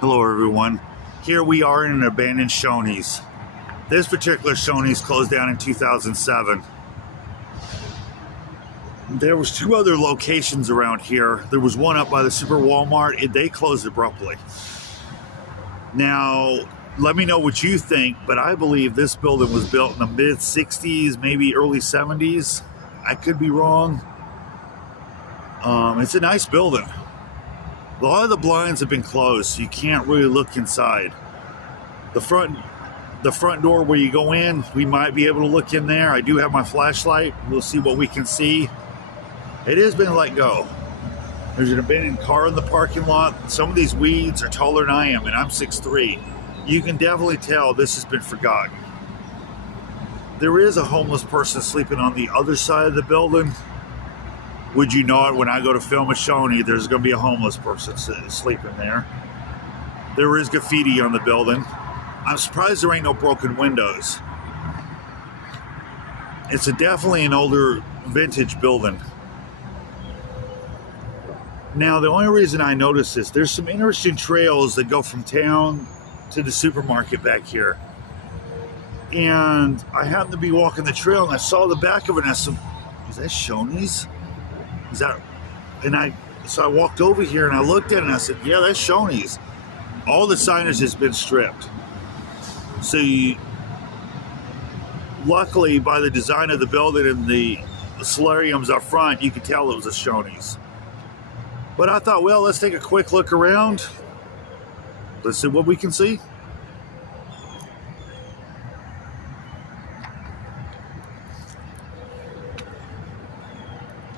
Hello everyone. Here we are in an abandoned Shoneys. This particular Shoneys closed down in 2007. There was two other locations around here. There was one up by the Super Walmart, and they closed abruptly. Now, let me know what you think, but I believe this building was built in the mid-60s, maybe early 70s. I could be wrong. It's a nice building. A lot of the blinds have been closed, so you can't really look inside. The front door where you go in, we might be able to look in there. I do have my flashlight. We'll see what we can see. It has been let go. There's an abandoned car in the parking lot. Some of these weeds are taller than I am, and I'm 6'3". You can definitely tell this has been forgotten. There is a homeless person sleeping on the other side of the building. Would you know it, when I go to film a Shoney, there's going to be a homeless person sleeping there. There is graffiti on the building. I'm surprised there ain't no broken windows. It's definitely an older vintage building. Now, the only reason I noticed this, there's some interesting trails that go from town to the supermarket back here. And I happened to be walking the trail and I saw the back of it and I said, is that Shoneys? Is that, so I walked over here and I looked at it and I said, yeah, that's Shoneys. All the signage has been stripped. So luckily, by the design of the building and the solariums up front, you could tell it was a Shoneys. But I thought, well, let's take a quick look around. Let's see what we can see.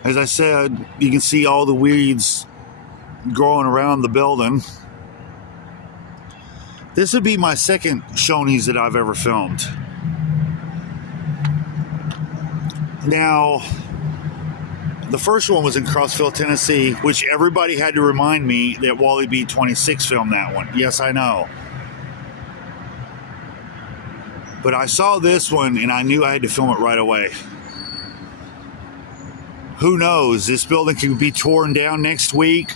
As I said, you can see all the weeds growing around the building. This would be my second Shoneys that I've ever filmed. Now, the first one was in Crossville, Tennessee, which everybody had to remind me that Wally B26 filmed that one. Yes, I know. But I saw this one and I knew I had to film it right away. Who knows? This building could be torn down next week.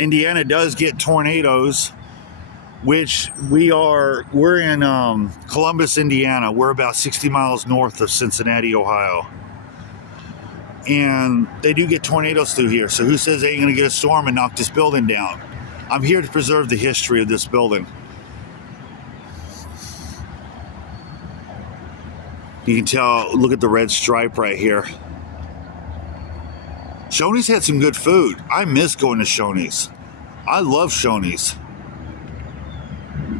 Indiana does get tornadoes, which we're in Columbus, Indiana. We're about 60 miles north of Cincinnati, Ohio. And they do get tornadoes through here. So who says they ain't gonna get a storm and knock this building down? I'm here to preserve the history of this building. You can tell, look at the red stripe right here. Shoneys had some good food. I miss going to Shoneys. I love Shoneys.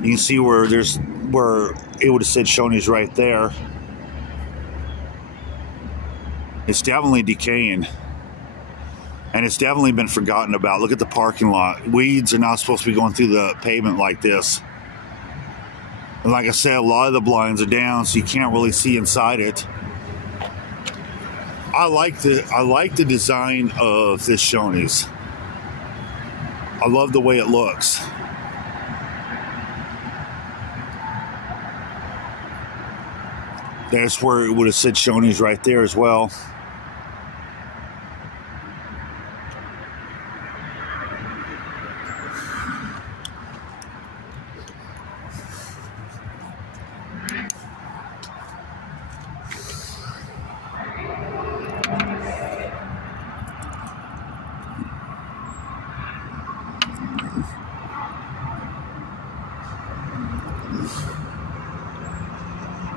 You can see where it would have said Shoneys right there. It's definitely decaying. And it's definitely been forgotten about. Look at the parking lot. Weeds are not supposed to be going through the pavement like this. And like I said, a lot of the blinds are down, so you can't really see inside it. I like the design of this Shoneys. I love the way it looks. That's where it would have said Shoneys right there as well.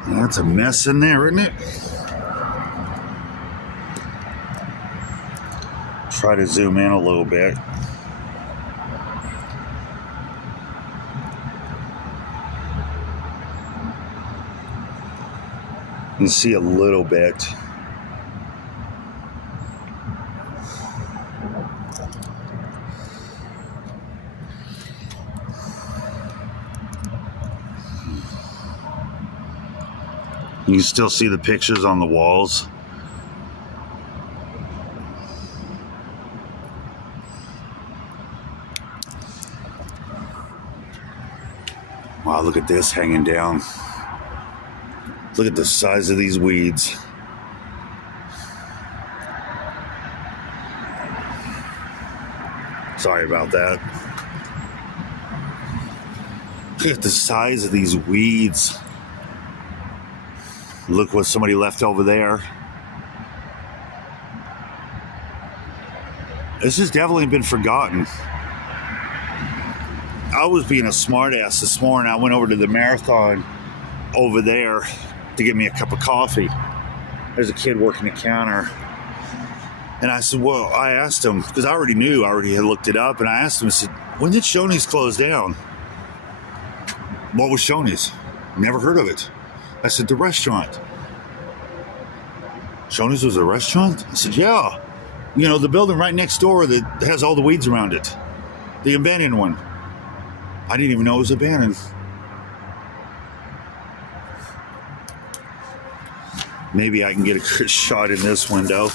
That's a mess in there, isn't it? Try to zoom in a little bit. You can see a little bit. You can still see the pictures on the walls. Wow, look at this hanging down. Look at the size of these weeds. Sorry about that. Look at the size of these weeds. Look what somebody left over there. This has definitely been forgotten. I was being a smartass this morning. I went over to the marathon over there to get me a cup of coffee. There's a kid working the counter. And I said, well, I asked him, because I already knew, I already had looked it up, and I asked him, I said, when did Shoneys close down? What was Shoneys? Never heard of it. I said, the restaurant. Shoneys was a restaurant? I said, yeah. You know, the building right next door that has all the weeds around it. The abandoned one. I didn't even know it was abandoned. Maybe I can get a good shot in this window.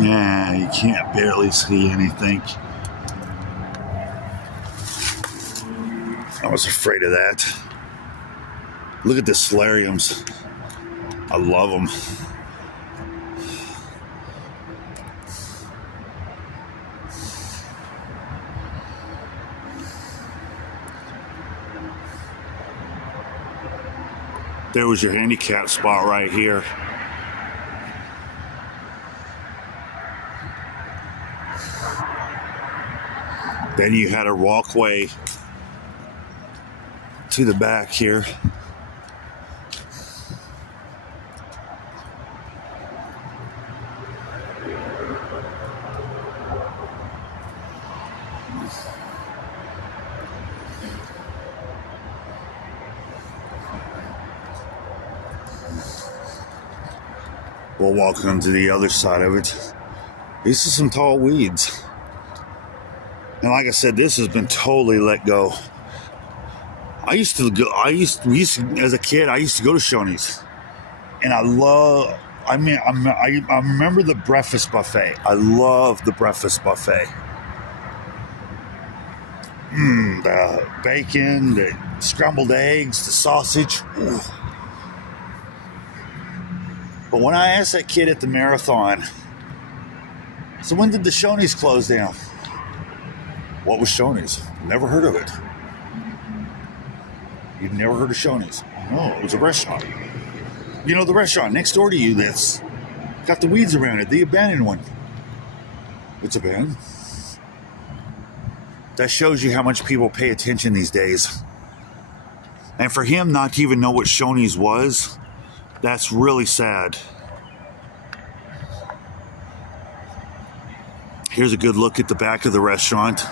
Yeah, you can't barely see anything. I was afraid of that. Look at the solariums. I love them. There was your handicap spot right here. Then you had a walkway to the back here. We'll walk onto the other side of it. These are some tall weeds. And like I said, this has been totally let go. As a kid, I used to go to Shoneys. And I remember the breakfast buffet. I love the breakfast buffet. The bacon, the scrambled eggs, the sausage. Ooh. But when I asked that kid at the marathon, so when did the Shoneys close down? What was Shoneys? Never heard of it. You've never heard of Shoneys? No, it was a restaurant. You know the restaurant next door to you that's got the weeds around it, the abandoned one. It's abandoned. That shows you how much people pay attention these days. And for him not to even know what Shoneys was, that's really sad. Here's a good look at the back of the restaurant.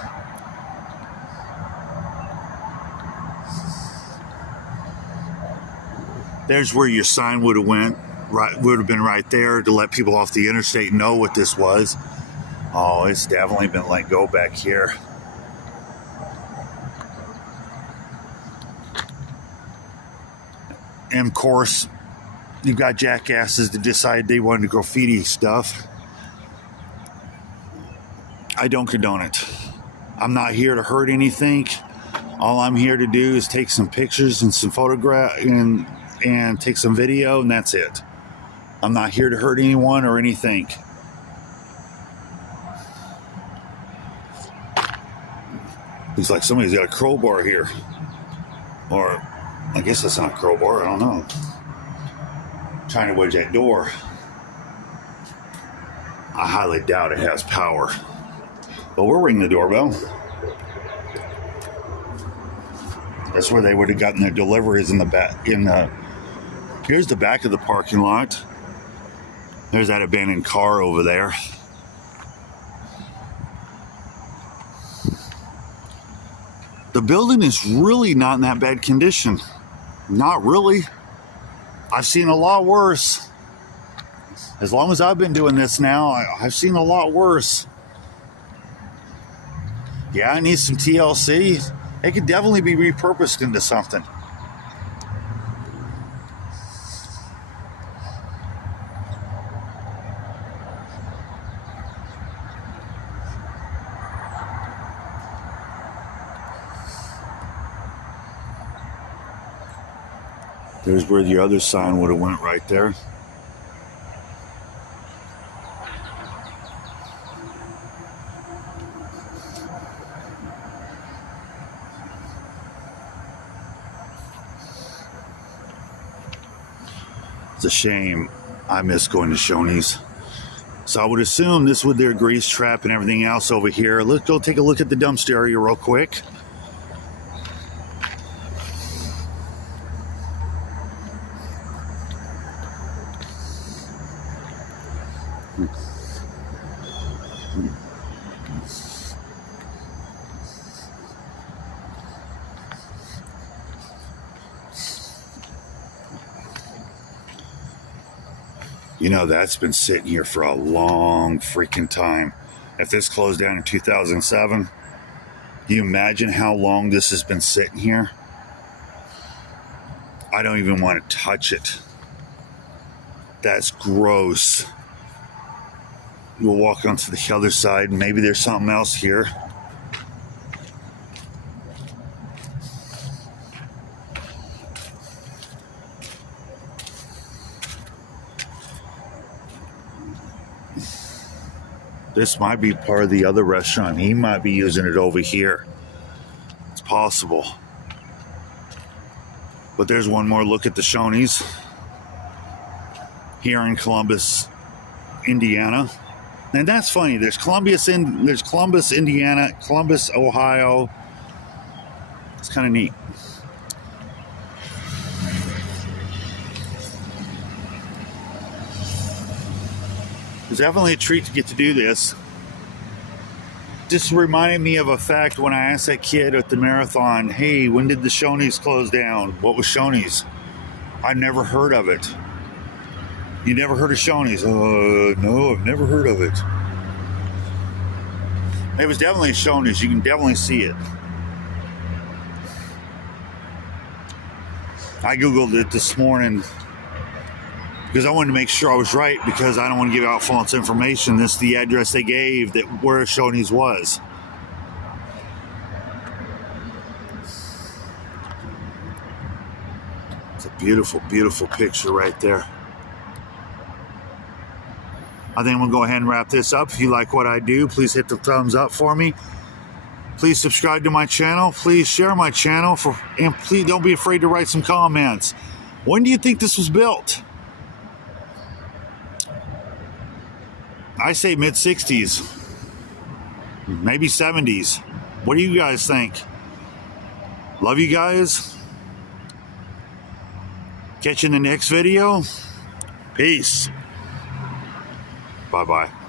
There's where your sign would have went. Right, would have been right there to let people off the interstate know what this was. Oh, it's definitely been let go back here. And of course, you've got jackasses that decide they wanted to graffiti stuff. I don't condone it. I'm not here to hurt anything. All I'm here to do is take some pictures and some photographs and take some video, and that's it. I'm not here to hurt anyone or anything. Looks like somebody's got a crowbar here. Or, I guess that's not a crowbar, I don't know. Trying to wedge that door. I highly doubt it has power. But we'll ring the doorbell. That's where they would have gotten their deliveries in the back. Here's the back of the parking lot. There's that abandoned car over there. The building is really not in that bad condition. Not really. I've seen a lot worse. As long as I've been doing this now, I've seen a lot worse. Yeah, it needs some TLC. It could definitely be repurposed into something. There's where the other sign would have went right there. It's a shame. I miss going to Shoneys. So I would assume this with their grease trap and everything else over here. Let's go take a look at the dumpster area real quick. You know, that's been sitting here for a long freaking time. If this closed down in 2007, do you imagine how long this has been sitting here? I don't even want to touch it. That's gross. We'll walk onto the other side. Maybe there's something else here. This might be part of the other restaurant. He might be using it over here. It's possible. But there's one more look at the Shoneys here in Columbus, Indiana. And that's funny. There's Columbus, Indiana, Columbus, Ohio. It's kind of neat. It's definitely a treat to get to do this. Just reminded me of a fact when I asked that kid at the marathon, hey, when did the Shoneys close down? What was Shoneys? I never heard of it. You never heard of Shoneys? No, I've never heard of it. It was definitely Shoneys. You can definitely see it. I Googled it this morning because I wanted to make sure I was right, because I don't want to give out false information. This is the address they gave that where Shoneys was. It's a beautiful, beautiful picture right there. I think we'll go ahead and wrap this up. If you like what I do, please hit the thumbs up for me. Please subscribe to my channel. Please share my channel. And please don't be afraid to write some comments. When do you think this was built? I say mid-60s, maybe 70s. What do you guys think? Love you guys. Catch you in the next video. Peace. Bye-bye.